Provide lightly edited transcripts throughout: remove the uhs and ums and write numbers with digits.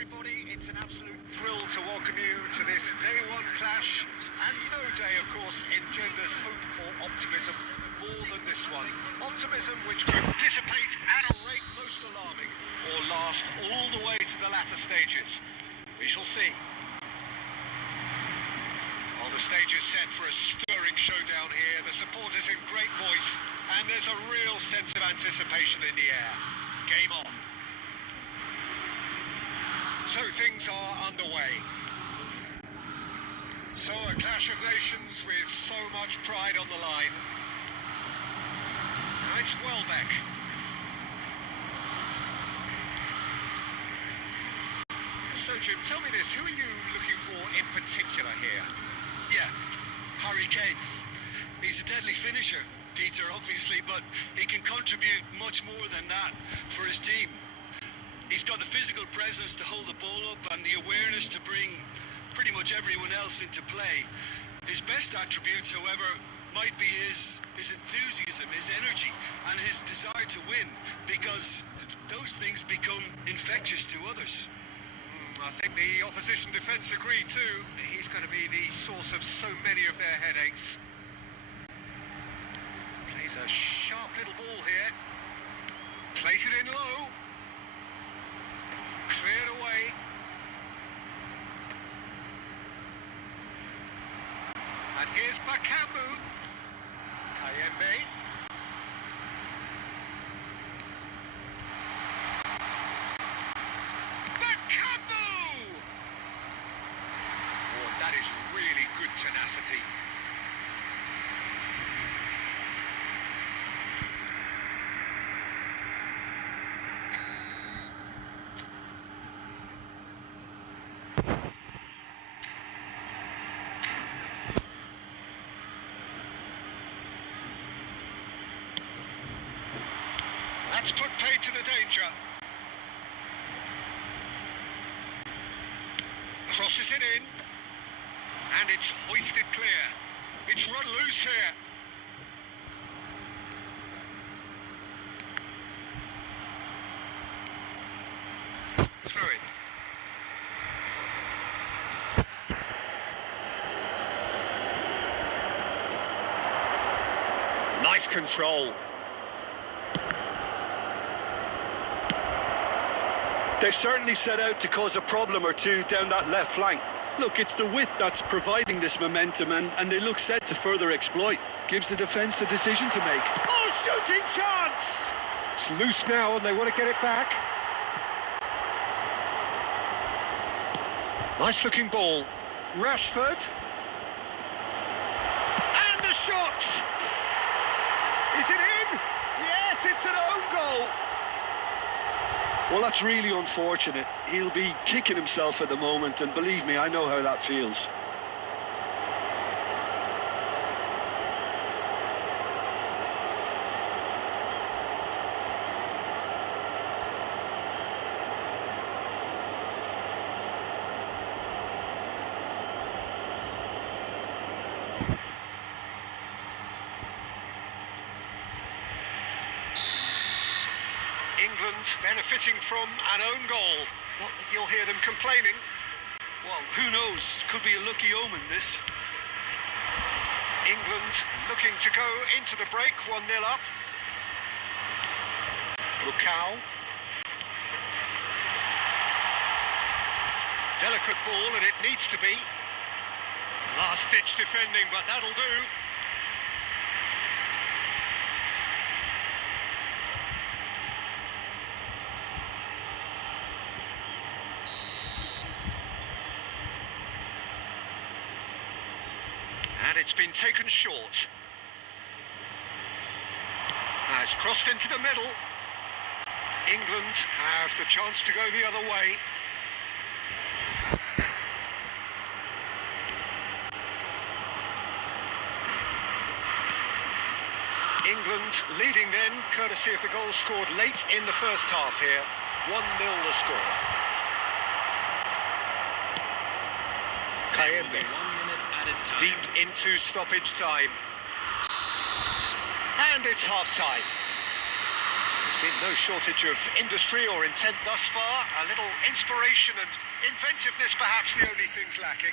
everybody, it's an absolute thrill to welcome you to this day one clash, and no day, of course, engenders hope or optimism more than this one. Optimism which can dissipate at a rate most alarming, or last all the way to the latter stages. We shall see. Well, the stage is set for a stirring showdown here. The supporters in great voice, and there's a real sense of anticipation in the air. Game on. So things are underway. So a clash of nations with so much pride on the line. Now it's Welbeck. So Jim, tell me this, who are you looking for in particular here? Yeah, Harry Kane. He's a deadly finisher, Peter, obviously, but he can contribute much more than that for his team. He's got the physical presence to hold the ball up and the awareness to bring pretty much everyone else into play. His best attributes, however, might be his enthusiasm, his energy, and his desire to win, because those things become infectious to others. I think the opposition defence agreed too. He's going to be the source of so many of their headaches. Plays a sharp little ball here. Plays it in low. Cleared away. And here's Bakambu. Kayembe. Bakambu! Oh, that is really good tenacity. That's put paid to the danger. Crosses it in. And it's hoisted clear. It's run loose here. Through it. Nice control. They've certainly set out to cause a problem or two down that left flank. Look, it's the width that's providing this momentum, and they look set to further exploit. Gives the defence a decision to make. Oh, shooting chance! It's loose now, and they want to get it back. Nice looking ball. Rashford. And the shot! Is it in? Yes, it's an own goal. Well, that's really unfortunate. He'll be kicking himself at the moment, and believe me, I know how that feels. England benefiting from an own goal. Not that you'll hear them complaining. Well, who knows? Could be a lucky omen, this. England looking to go into the break, 1-0 up. Lukau. Delicate ball, and it needs to be. Last-ditch defending, but that'll do. And it's been taken short. Now it's crossed into the middle. England have the chance to go the other way. England leading then, courtesy of the goal scored late in the first half here. 1-0 the score. Kayembe. Deep into stoppage time. And it's half-time. There's been no shortage of industry or intent thus far. A little inspiration and inventiveness, perhaps the only things lacking.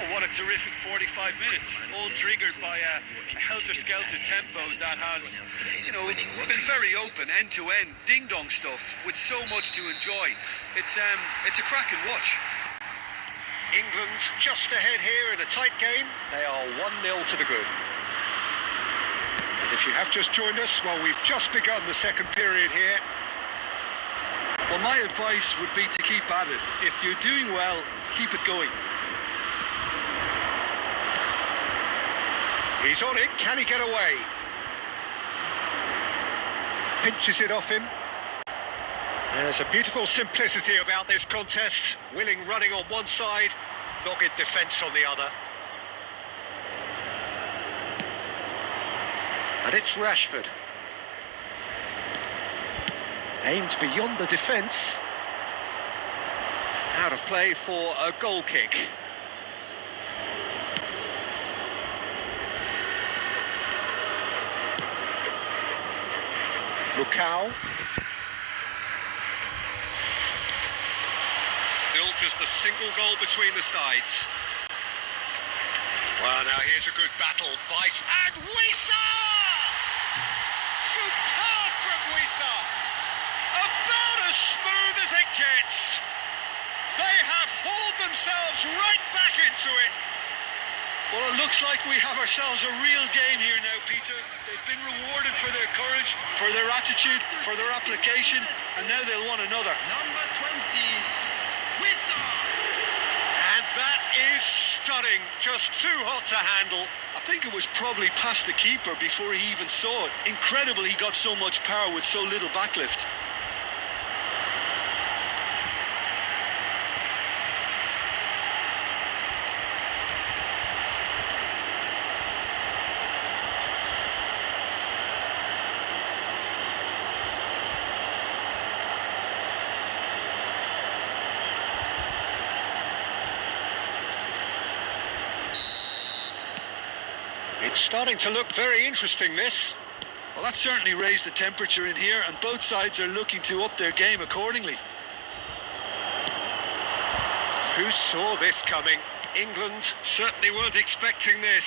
Oh, what a terrific 45 minutes, all triggered by a helter-skelter tempo that has, been very open, end-to-end, ding-dong stuff with so much to enjoy. It's a cracking watch. England just ahead here in a tight game. They are 1-0 to the good. And if you have just joined us, well, we've just begun the second period here. Well, my advice would be to keep at it. If you're doing well, keep it going. He's on it, can he get away? Pinches it off him. There's a beautiful simplicity about this contest. Willing running on one side, dogged defence on the other. And it's Rashford. Aimed beyond the defence. Out of play for a goal kick. Lukau. Still just a single goal between the sides. Well, now here's a good battle. Bice and Wissa! Superb from Wissa! About as smooth as it gets. They have hauled themselves right back into it. Well, it looks like we have ourselves a real game here now, Peter. They've been rewarded for their courage, for their attitude, for their application, and now they'll want another. Number 20, Wissa! And that is stunning. Just too hot to handle. I think it was probably past the keeper before he even saw it. Incredible he got so much power with so little backlift. It's starting to look very interesting, this. Well, that certainly raised the temperature in here, and both sides are looking to up their game accordingly. Who saw this coming? England certainly weren't expecting this.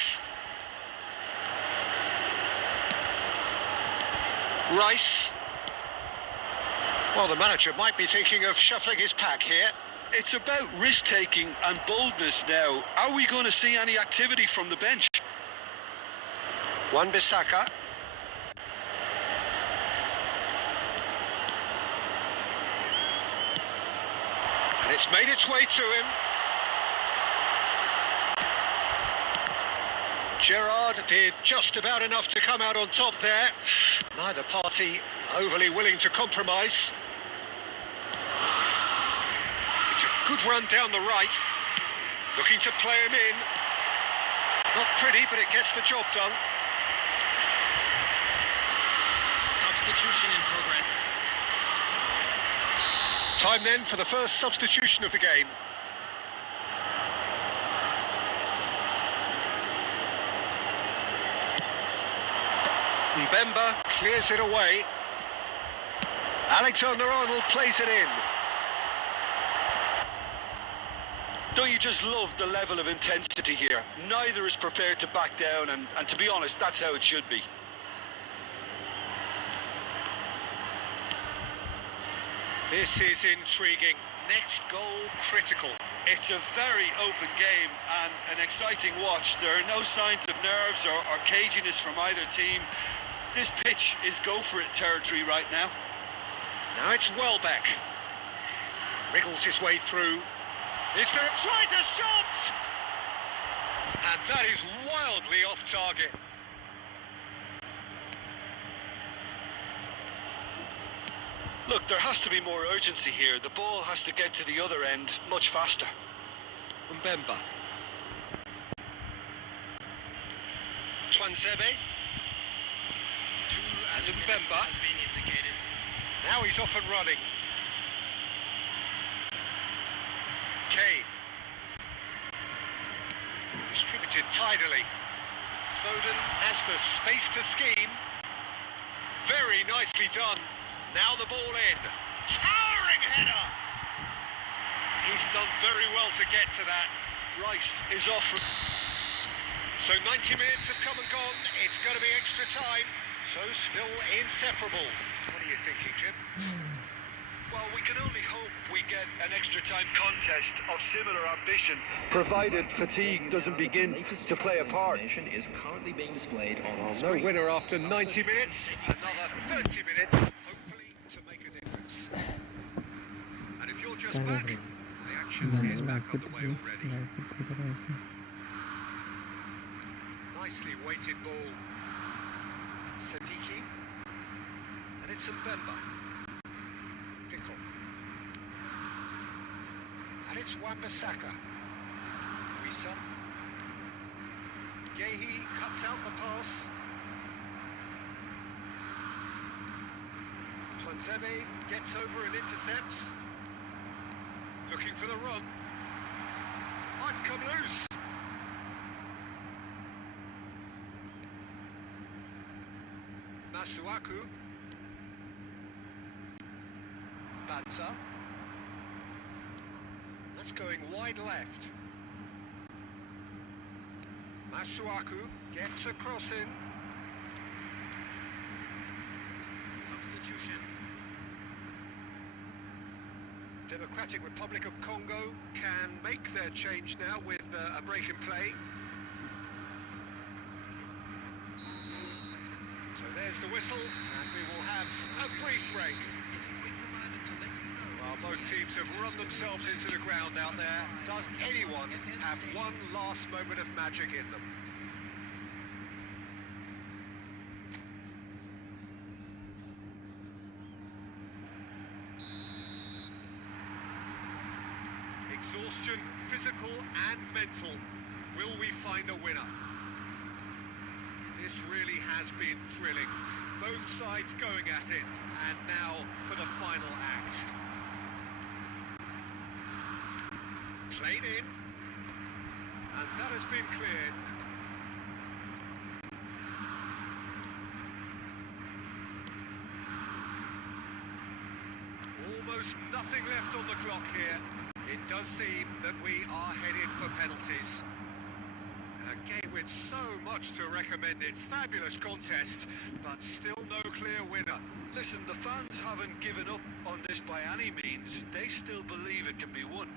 Rice. Well, the manager might be thinking of shuffling his pack here. It's about risk-taking and boldness now. Are we going to see any activity from the bench? Wan-Bissaka. And it's made its way to him. Gerrard did just about enough to come out on top there. Neither party overly willing to compromise. It's a good run down the right. Looking to play him in. Not pretty, but it gets the job done. Substitution in progress. Time then for the first substitution of the game. Mbemba clears it away. Alexander-Arnold plays it in. Don't you just love the level of intensity here? Neither is prepared to back down, and to be honest, that's how it should be. This is intriguing. Next goal critical. It's a very open game and an exciting watch. There are no signs of nerves or caginess from either team. This pitch is go-for-it territory right now. Now it's Welbeck. Wriggles his way through. Is there tries a shot! And that is wildly off target. Look, there has to be more urgency here. The ball has to get to the other end much faster. Mbemba. Twanzebe. And Mbemba. Has been indicated. Now he's off and running. Kane. Distributed tidily. Foden has the space to scheme. Very nicely done. Now the ball in. Towering header. He's done very well to get to that. Rice is off. So 90 minutes have come and gone. It's going to be extra time. So still inseparable. What are you thinking, Jim? Well, we can only hope we get an extra time contest of similar ambition, provided fatigue doesn't begin to play a part. Is currently being displayed on our No screen. winner after 90 minutes. Another 30 minutes, hopefully to make a difference. And if you're just back, the action is back underway already. Nicely weighted ball. Sadiki. And it's Mbemba. Pickle. And it's Wan-Bissaka. Wissa. Gehi cuts out the pass. Twanzebe gets over and intercepts. Looking for the run. Oh, it's come loose. Masuaku. Banza. That's going wide left. Masuaku gets a cross in. Substitution. Democratic Republic of Congo can make their change now with a break in play. So there's the whistle, and we will have a brief break. Well, both teams have run themselves into the ground out there. Does anyone have one last moment of magic in them? Exhaustion, physical and mental. Will we find a winner? This really has been thrilling. Both sides going at it. And now for the final act. Played in. And that has been cleared. Almost nothing left on the clock here. It does seem that we are headed for penalties. A game with so much to recommend it. Fabulous contest, but still no clear winner. Listen, the fans haven't given up on this by any means. They still believe it can be won.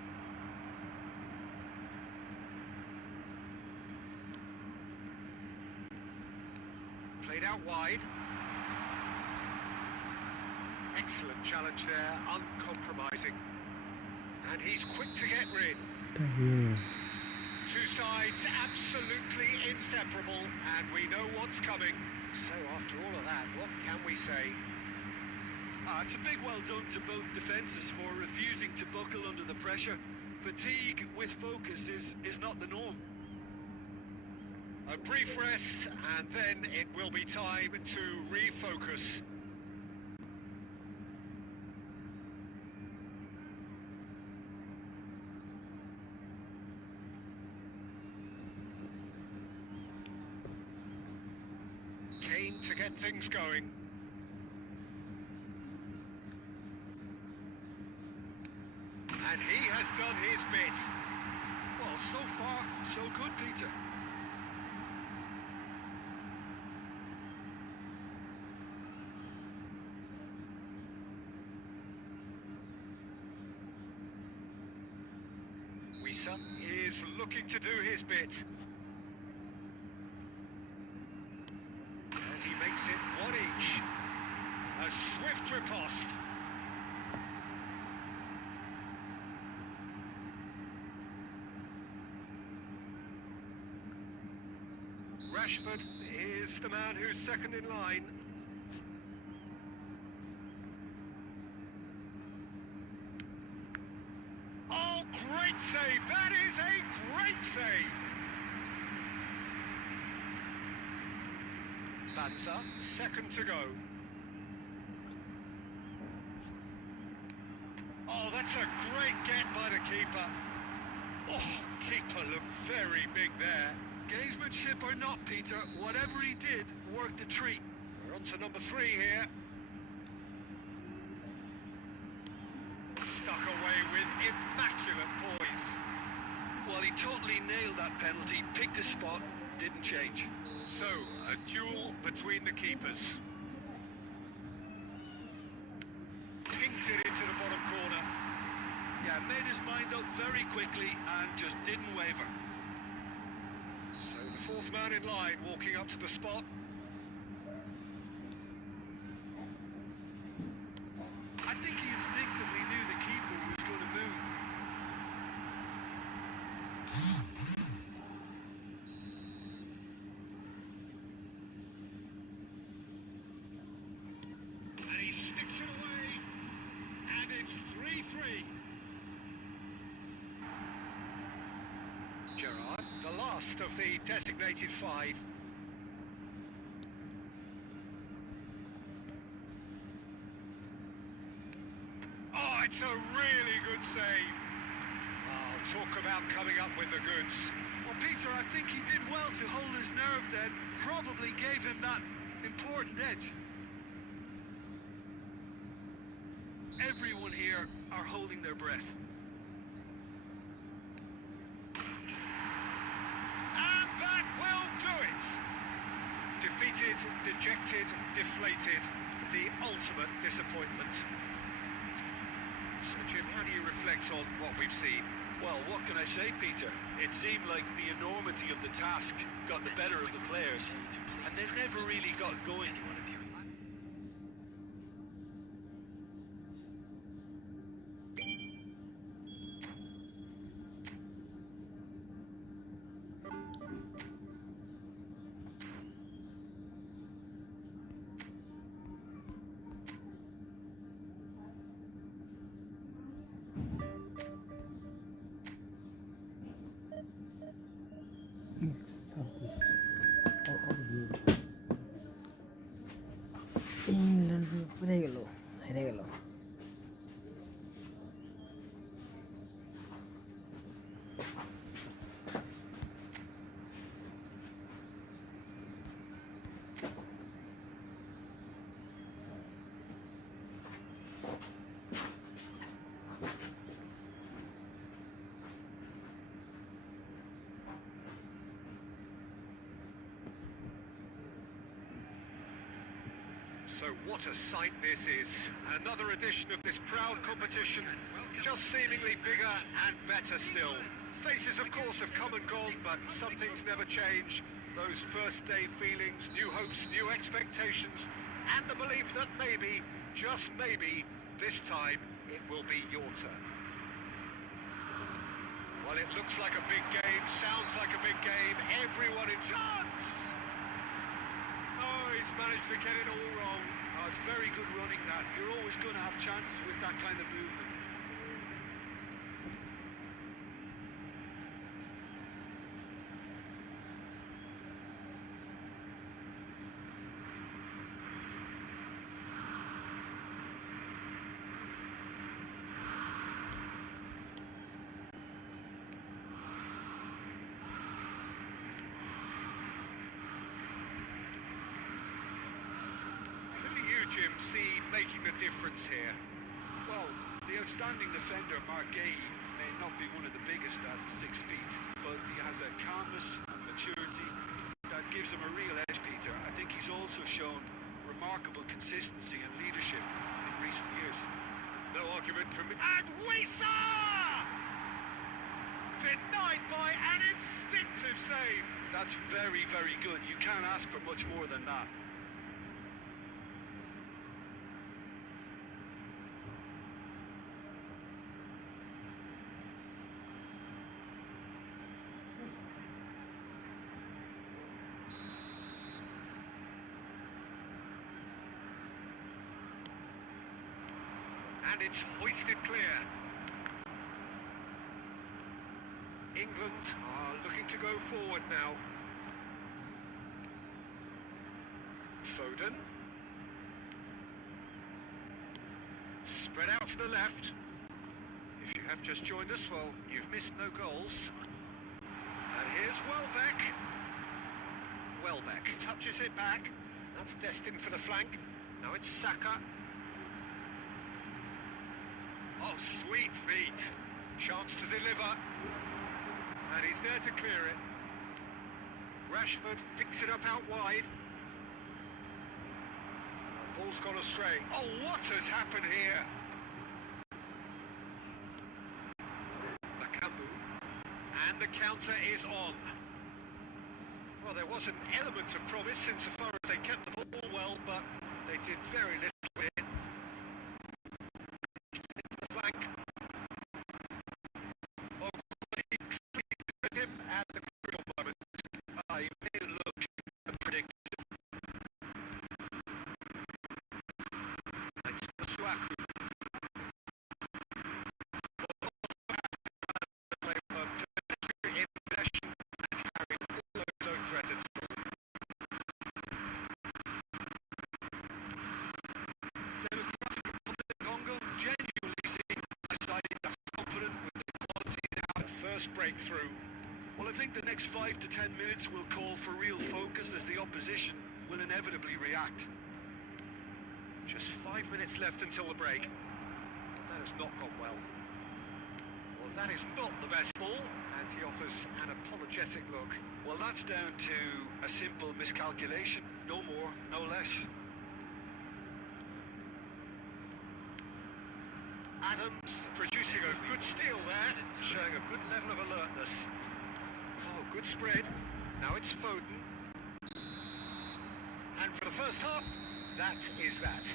Played out wide. Excellent challenge there, uncompromising. And he's quick to get rid. Two sides absolutely inseparable, and we know what's coming. So after all of that, what can we say? It's a big well done to both defences for refusing to buckle under the pressure. Fatigue with focus is not the norm. A brief rest, and then it will be time to refocus. Keen to get things going. And he has done his bit. Well, so far, so good, Peter. Wissa is looking to do his bit. And he makes it one each. A swift riposte. Rashford is the man who's second in line. Oh, great save! That is a great save! Banza, second to go. Oh, that's a great get by the keeper. Oh, keeper looked very big there. Gamesmanship or not, Peter, whatever he did worked a treat. We're On to number 3 here. Stuck away with immaculate poise. Well, he totally nailed that penalty, picked his spot, didn't change. So, a duel between the keepers. Pinked it into the bottom corner. Yeah, made his mind up very quickly and just didn't waver. So the 4th man in line walking up to the spot. I think he instinctively knew the keeper was going to move. And he sticks it away. And it's 3-3. Gerrard, the last of the designated 5. Oh, it's a really good save. Oh, talk about coming up with the goods. Well, Peter, I think he did well to hold his nerve then. Probably gave him that important edge. Everyone here are holding their breath. And that will do it. Defeated, dejected, deflated. The ultimate disappointment. So, Jim, how do you reflect on what we've seen? Well, what can I say, Peter? It seemed like the enormity of the task got the better of the players, and they never really got going. হেরে গেল হেরে গেল So what a sight this is. Another edition of this proud competition, just seemingly bigger and better still. Faces, of course, have come and gone, but some things never change. Those first day feelings, new hopes, new expectations, and the belief that maybe, just maybe, this time it will be your turn. Well, it looks like a big game, sounds like a big game, everyone in chance! Oh, he's managed to get it all wrong. Oh, it's very good running that. You're always going to have chances with that kind of movement. Jim, see making the difference here? Well, the outstanding defender, Mark Gay, may not be one of the biggest at 6 feet, but he has a calmness and maturity that gives him a real edge, Peter. I think he's also shown remarkable consistency and leadership in recent years. No argument from me. And Wisa! Denied by an instinctive save. That's very, very good. You can't ask for much more than that. And it's hoisted clear. England are looking to go forward now. Foden. Spread out to the left. If you have just joined us, well, you've missed no goals. And here's Welbeck. Welbeck touches it back. That's destined for the flank. Now it's Saka. Oh, sweet feet. Chance to deliver. And he's there to clear it. Rashford picks it up out wide. The ball's gone astray. Oh, what has happened here? Makambu. And the counter is on. Well, there was an element of promise insofar as they kept the ball well, but they did very little with it. Into the flank. Oh, him at the crucial moment. He made it look predictable. It's Masuaku. In possession and carrying all those threatened. Democratic Republic of Congo genuinely seem a side that's confident with the quality they have. First breakthrough. Well, I think the next 5 to 10 minutes will call for real focus as the opposition will inevitably react. Just 5 minutes left until the break. That has not gone well. Well, that is not the best ball, and he offers an apologetic look. Well, that's down to a simple miscalculation. No more, no less. Adams producing a good steal there, showing a good level of alertness. Oh, good spread. Now it's Foden. And for the first half, that is that.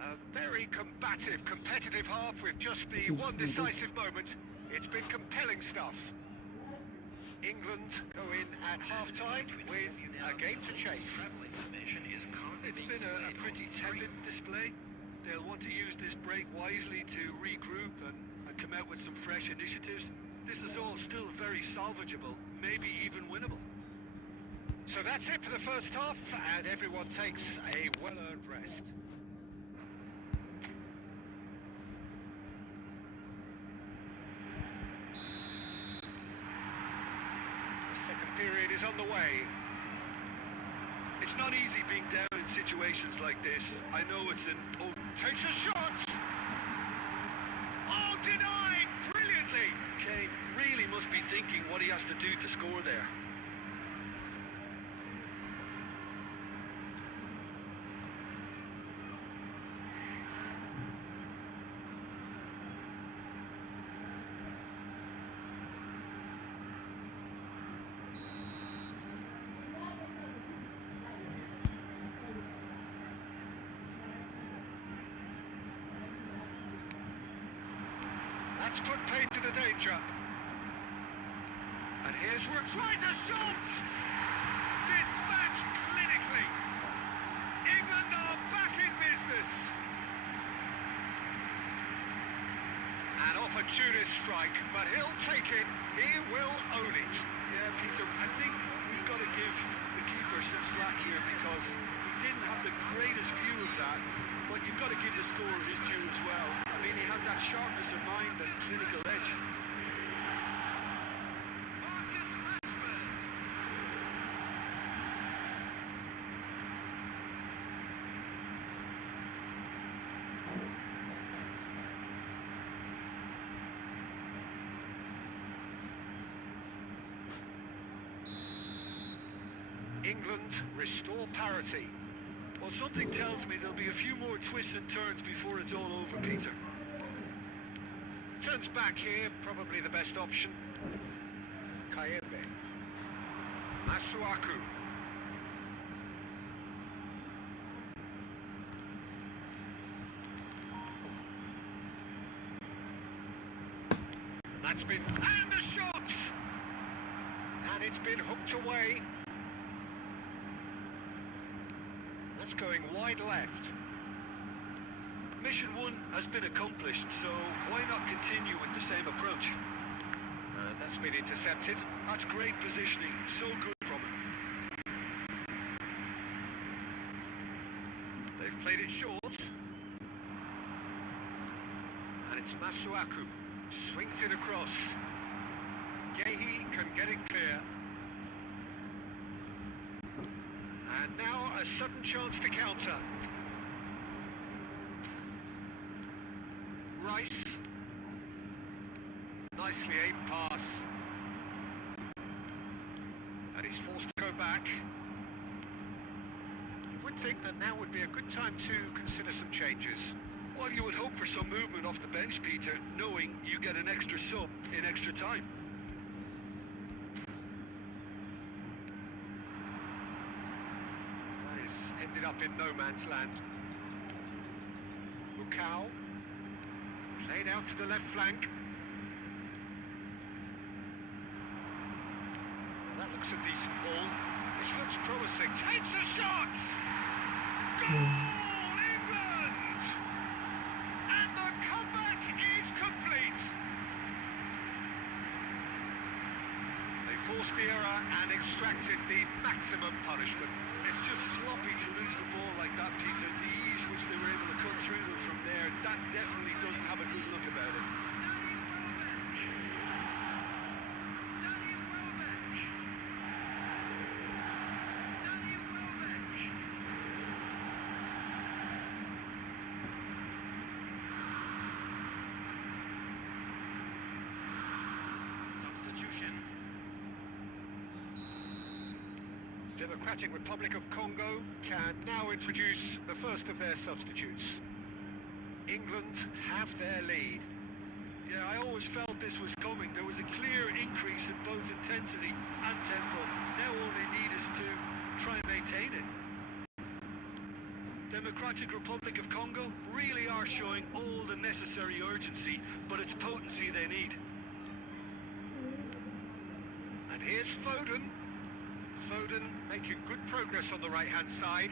A very combative, competitive half with just the one decisive moment. It's been compelling stuff. England go in at half-time with a game to chase. It's been a pretty tepid display. They'll want to use this break wisely to regroup and come out with some fresh initiatives. This is all still very salvageable, maybe even winnable. So that's it for the first half, and everyone takes a well-earned rest. The second period is on the way. It's not easy being down in situations like this. I know it's an... Oh, Takes a shot! Oh, denied! Brilliantly! Kane really must be thinking what he has to do to score there. That's put paid to the danger. And here's where tries a shot! Dispatched clinically. England are back in business. An opportunist strike, but he'll take it. He will own it. Yeah, Peter, I think we've got to give the keeper some slack here because he didn't have the greatest view of that, but you've got to give the scorer his due as well. I mean, he had that sharpness of mind and clinical edge. England restore parity. Well, something tells me there'll be a few more twists and turns before it's all over, Peter. Turns back here, probably the best option. Kayembe. Masuaku. And that's been... And the shot! And it's been hooked away. That's going wide left. Mission 1 has been accomplished, so why not continue with the same approach? And that's been intercepted. That's great positioning, so good from him. They've played it short. And it's Masuaku. Swings it across. Gehi can get it clear. And now a sudden chance to counter. Rice. Nicely aimed pass. And he's forced to go back. You would think that now would be a good time to consider some changes. Well, you would hope for some movement off the bench, Peter, knowing you get an extra sub in extra time. That is ended up in no man's land. Lukau. Played out to the left flank. Well, that looks a decent ball. This looks promising. Takes a shot! Goal, England! And the comeback is complete. They forced the error and extracted the maximum punishment. It's just sloppy to lose the ball like that, Peter. The ease which they were able to cut through them from there, that definitely doesn't have a good look about it. Democratic Republic of Congo can now introduce the first of their substitutes. England have their lead. Yeah, I always felt this was coming. There was a clear increase in both intensity and tempo. Now all they need is to try and maintain it. Democratic Republic of Congo really are showing all the necessary urgency, but it's potency they need. And here's Foden. Foden making good progress on the right-hand side.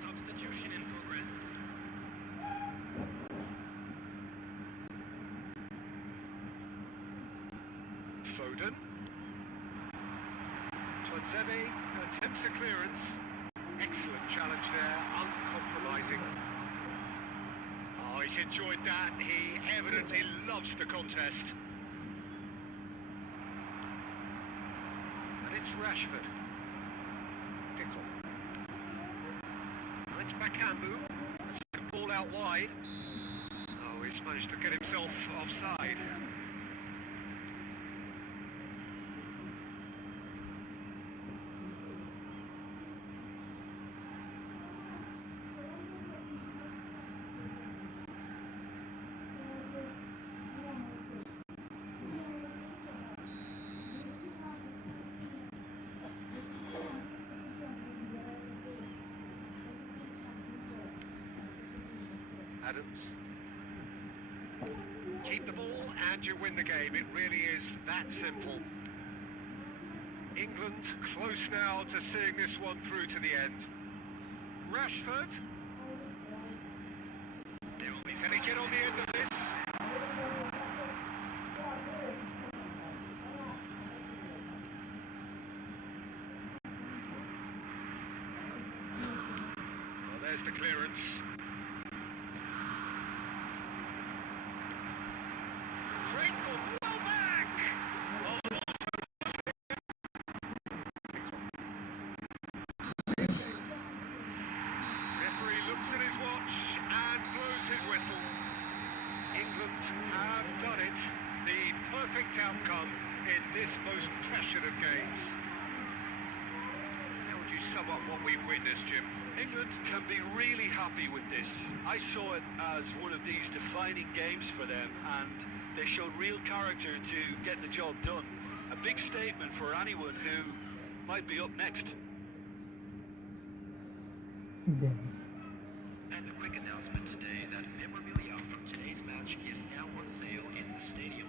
Substitution in progress. Foden. Tuanzebe attempts a clearance. Excellent challenge there, uncompromising. Oh, he's enjoyed that. He evidently loves the contest. And it's Rashford. Pickle. Oh, it's Bakambu. That's a ball out wide. Oh, he's managed to get himself offside. Adams. Keep the ball and you win the game. It really is that simple. England close now to seeing this one through to the end. Rashford. Can he get on the end of this? Well, there's the clearance. Great ball, well back! Oh, the ball's referee looks at his watch and blows his whistle. England have done it. The perfect outcome in this most pressured of games. How would you sum up what we've witnessed, Jim? England can be really happy with this. I saw it as one of these defining games for them, and they showed real character to get the job done. A big statement for anyone who might be up next. And a quick announcement today that memorabilia from today's match is now on sale in the stadium.